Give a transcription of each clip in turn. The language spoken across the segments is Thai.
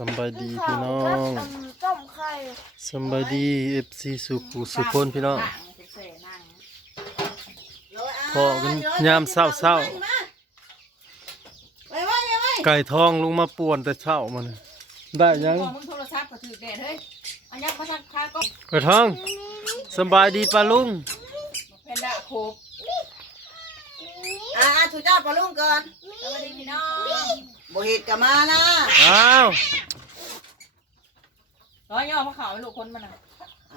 สำบายดีพี่น้องต้มไข่สำบายดีเอฟซีสุขุสุคนพี่น้องพอกันยามเศร้าเศร้าไปไว้ไปไว้ไก่ทองลงมาป่วนแต่เช้ามันได้ยังบอกมึงโทรศัพท์ก็ถือแดดเฮ้ยอันยังมาทักค้าก็ไก่ทองสำบายดีปะลุงเพนด้าโคบอ่าถูกเจ้าปลาลุงก่อนสวัสดีพี่น้องบ่เห็ดกับมานะอ้าว ร้อยย่อพระขาวลูกคนมันน่ะเอ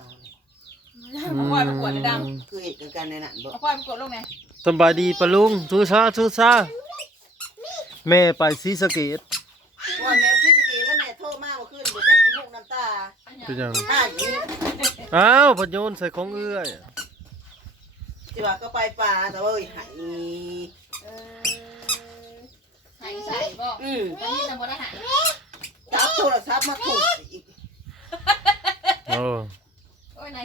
าควายประกวดดังคือเหตุการณ์ในนั้นบ่เอาควายประกวดลงไหนสำบายดีปะลุงทูซาทูซาแม่ไปซีสะเกตว่าแม่พี่สกีแล้วแม่โทรมาเมื่อคืนบ่จักกินลูกน้ำตาเป็นยังอ้าอยู่อ้าวพะโยนใส่ของเอื้อยสิว่าก็ไปป่าแต่ว่าหายหายใส่บ่อืมตอนนี้เราบ่ได้หายจับโทรศัพท์มาถูกอีก โอ้โอ้ยไหน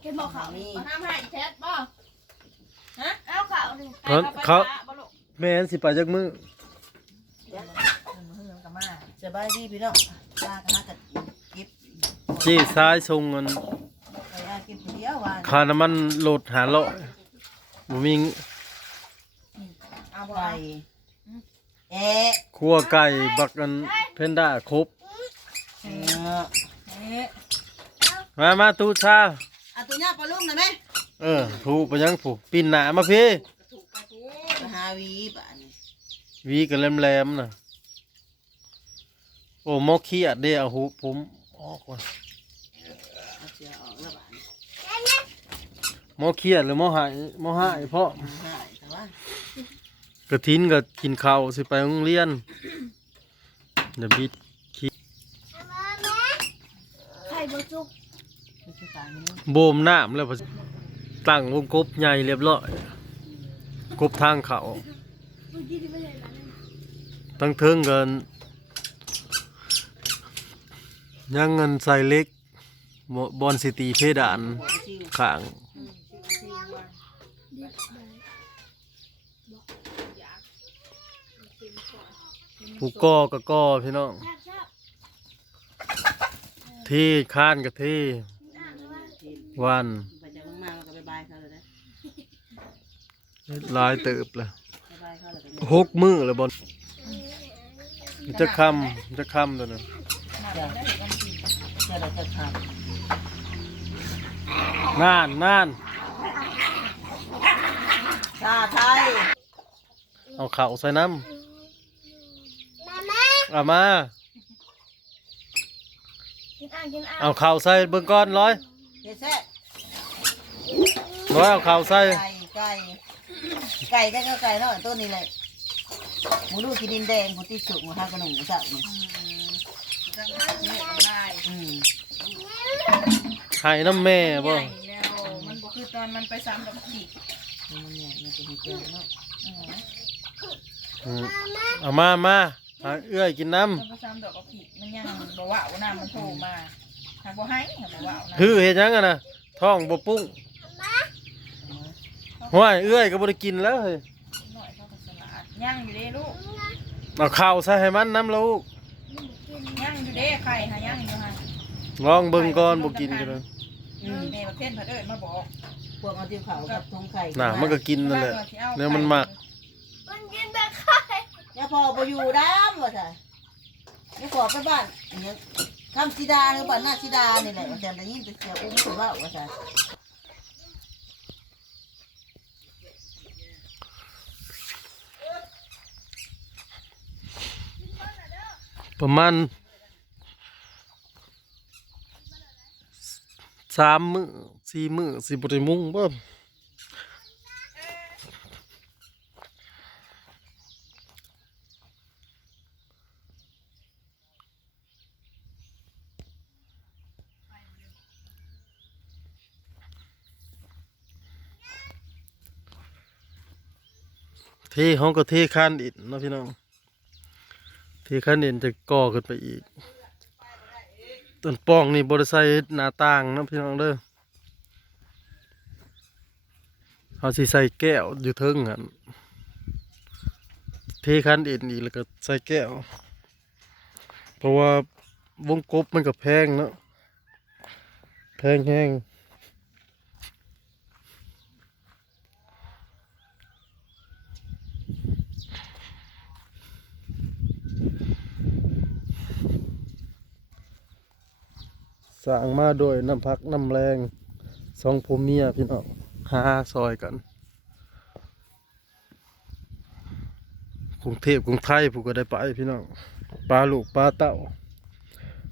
เก็บบอกเขานี่มาห้ามหายแชทบ่ฮะเอาเขาเลยเขาเขาแม่นสิไปจักมือสบายดีพี่น้องตาก็หากันเก็บจี้ซ้ายทรงเงินไปหากินผู้เดียวว่าค่าน้ำมันโหลดหาเลาะบ่มีเอาไปบ่เอ๊ะ ครัวไก่บักกันเพนด้าครบ เออ เอ๊ะ มามาตูชาอะตัวเนี้ยปลาลุงนะแม่เออถูกไปยังผูกปินหนามาพี่ถูกไปกูไปหาวีป่านนี้วีกันแหลมๆน่ะ โอ้หมอขี้อัดเดียวหูผมออกว่ะเอาเสือออกแล้วป่านนี้หมอขี้อัดหรือหมอหายหมอหายเพราะหายแต่ว่ากระทินก็กินข้าวสิไปโรงเรียนเดี๋ยวบิดขี้ไข่บะจุก บมน้ำแล้วตั้งวงกบใหญ่เรียบร้อยกบทางเขาตั้งเทิงเงินยังเงินใส่เล็กบอลสิตีเพดานข้างผู้ก่อก็ก่อพี่น้องที่ข้านกับที่ วันไปจากลงมามันก็บายบายเขาเลยนะหลายเติบเลยบายบายเขาเลยก็หกมือเลยบอลจะคำจะคำตัวนั้นจะจะเราจะทนานนานำชาไทยเอาเข่าใส่น้มาแม่ำเอามากินอ่างกินอ่างเอาเข่าใส่เบิ่งก้อนร้อย เฮ็ดแซ่ร้อยเอาเข่าใส่ไก่ไก่ไก่ก็ไก่เนาะตัวนี้แหละหมูดูกินดินแดงหมูติดสุกหมูทากระหนุ่มหมูสับนี่ได้อืมให้น้ำแม่บ่ ใหญ่แล้วมันบ่คือตอนมันไปซ้ำกับผีมันเนี่ยมันจะมีเกลือเนาะอืมเอามามาหาเอื้อยกินน้มันไปซ้ำดอกกับผีมันยังบ่ว่าว่าน้ำมันโทรมา ทางบ่ให้บ่ว่าำนะฮือเฮ็ดหยังกันนะท้องบ่ปุ้งห้วยเอื้อยก็บ่ได้กินแล้วเฮ้ยหน่อยเข้ากับสลัดย่างอยู่เด้ลูกเอาเข่าใส่ให้มันน้ำลูกย่างอยู่เด้ไข่หาย่างอยู่ฮะลองเบิ่งก่อนบ่กินกันเลยอืมแม่ประเทศเพิ่นเอิ้นมาบอกพวกเอาที่เขากับทงไข่น่ะมันก็กินนั่นแหละ เนี่ยมันมัก มันกินแบบไข่เนี่ยพอไปอยู่ด้ามว่าใช่เนี่ยพอไปบ้านอย่างเงี้ย คำสีดาหรือบ้านหน้าสีดานี่แหละว่าแต่ได้ยินแต่เสียงอุ้มถือว่าว่าใช่ประมาณสามมือสี่มือสิบริมุงบ่ เทห้องก็เทคานอิดนะพี่น้องที่ขั้นเด่นจะก่อขึ้นไปอีกต้นปองนี่บริษัทหน้าต่างนะพี่น้องเด้อเขาสิใส่แก้วอยู่เทิงหันเทขั้นเด่นอีกแล้วก็ใส่แก้ว เพราะว่าวงกบมันก็แพงเนาะแพงแห้ง สร้างมาโดยน้ำพักน้ำแรงสองผัวเมียพี่น้องหาซอยกันกรุงเทพกรุงไทยผู้ก็ได้ไปพี่น้องปลาลูกปลาเต่า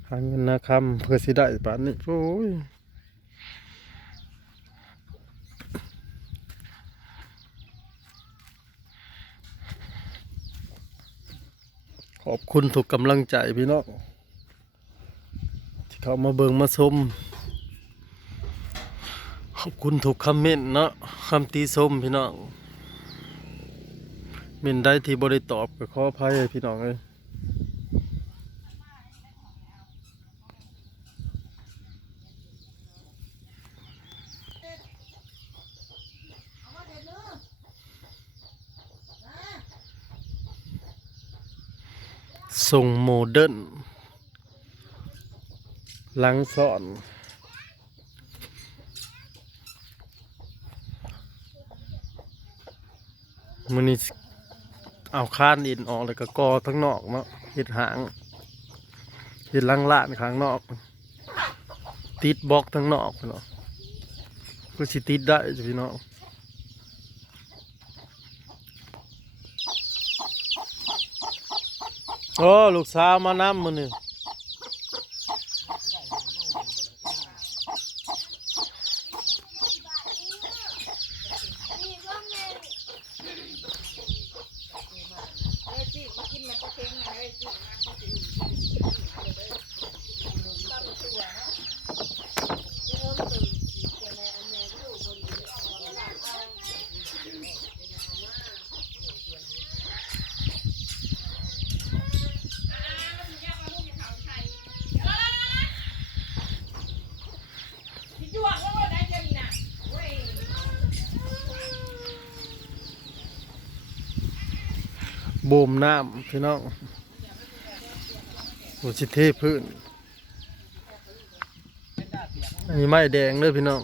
หาเงินนาคำเพื่อสิได้ป่านนี้โอ้ยขอบคุณทุกกำลังใจพี่น้อง เขามาเบิงมาชมขอบคุณทุกคอมเมนเนาะคำตีชมพี่น้องเมนได้ที่บริตอบก็ขออภัยพี่น้องเลยส่งโมเดิร์น หลังสอนมันนี่เอาค้านอินออกแล้วก็กอทั้งนอกเนาะเห็ดหางเห็ดลังลานข้างนอก ติดบล็อกทั้งนอกเนาะก็สิติดได้จ้ะพี่น้องโอ้ลูกสาวมาน้ำมือนี่นี่ก็แม่ เอ้ยจีมากินมันก็เค็งไงเอ้ยจีมาเขาสิตั้งตัวเนาะ โบมน้ำพี่น้องโอ้ชิเทพื้นอันนี้ไม้แดงเลยพี่น้อง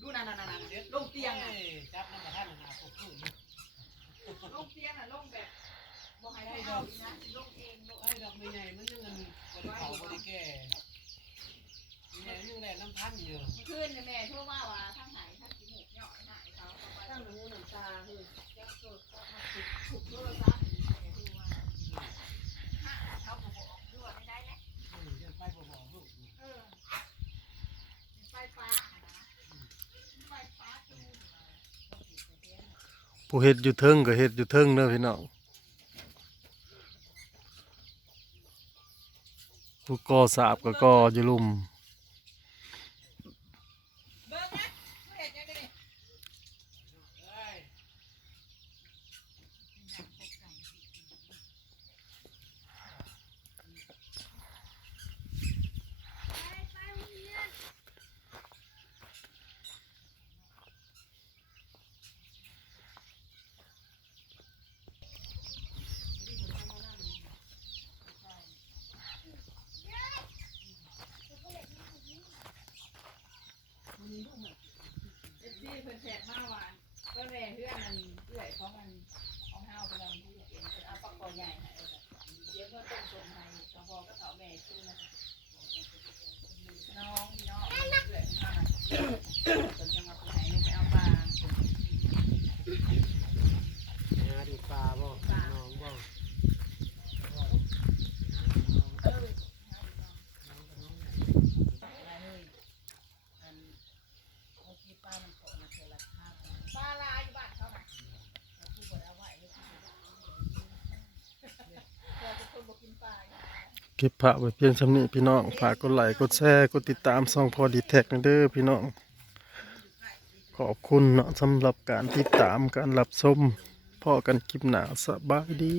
ดูนั่นนั่นนั่นลงเตียงอะจับน้ำกระทะนั่นนะลงเตียงอะลงแบบบ่ให้ได้ดอกนะลงเองลง ไอ้ดอกใหญ่ๆมันยังเงินบริเขาบริแก่แม่ยังแหละน้ำพันอยู่ขึ้นแม่โทรมาว่าทั้งหายทั้งกินหมูย่อยหายเขาเขาไปตั้งหูหน้ำตาเฮ้ยถูกโทรศัพท์เขาบอกด้วยไม่ได้แล้วไปบอกลูกเออไฟฟ้าไฟฟ้าจูผู้เฮ็ดอยู่เทิงก็เฮ็ดอยู่เทิงเด้อพี่น้องผู้ก่อสาบก็ก่ออยู่ลุ่ม เบิ้งนะเห็นยังไง เอฟซีเพิ่นแชร์มาว่าก็แม่เพื่อนมันเอื้อยของมันของเฮาเพิ่นเอาที่เองเพิ่นเอาปักคอใหญ่ให้เดี๋ยวเพิ่นต้มส่งให้สองพ่อก็เขาแม่ชื่อนะน้องน้องเอื้อยของมันเพิ่นจะมาไปให้ไปเอาปลา หาดีปลาบ่น้องบ่ ปลาลายอยู่บ้านเขาน่ะพอจะคนบ่กินปลา เก็บผ้าไว้เพียงชำนี้พี่น้องฝากกดไลค์กดแชร์กดติดตามส่องพอดีแท็กเด้อพี่น้อง ขอบคุณเนาะสำหรับการติดตามการรับชมพ่อกันคลิปหนาสบายดี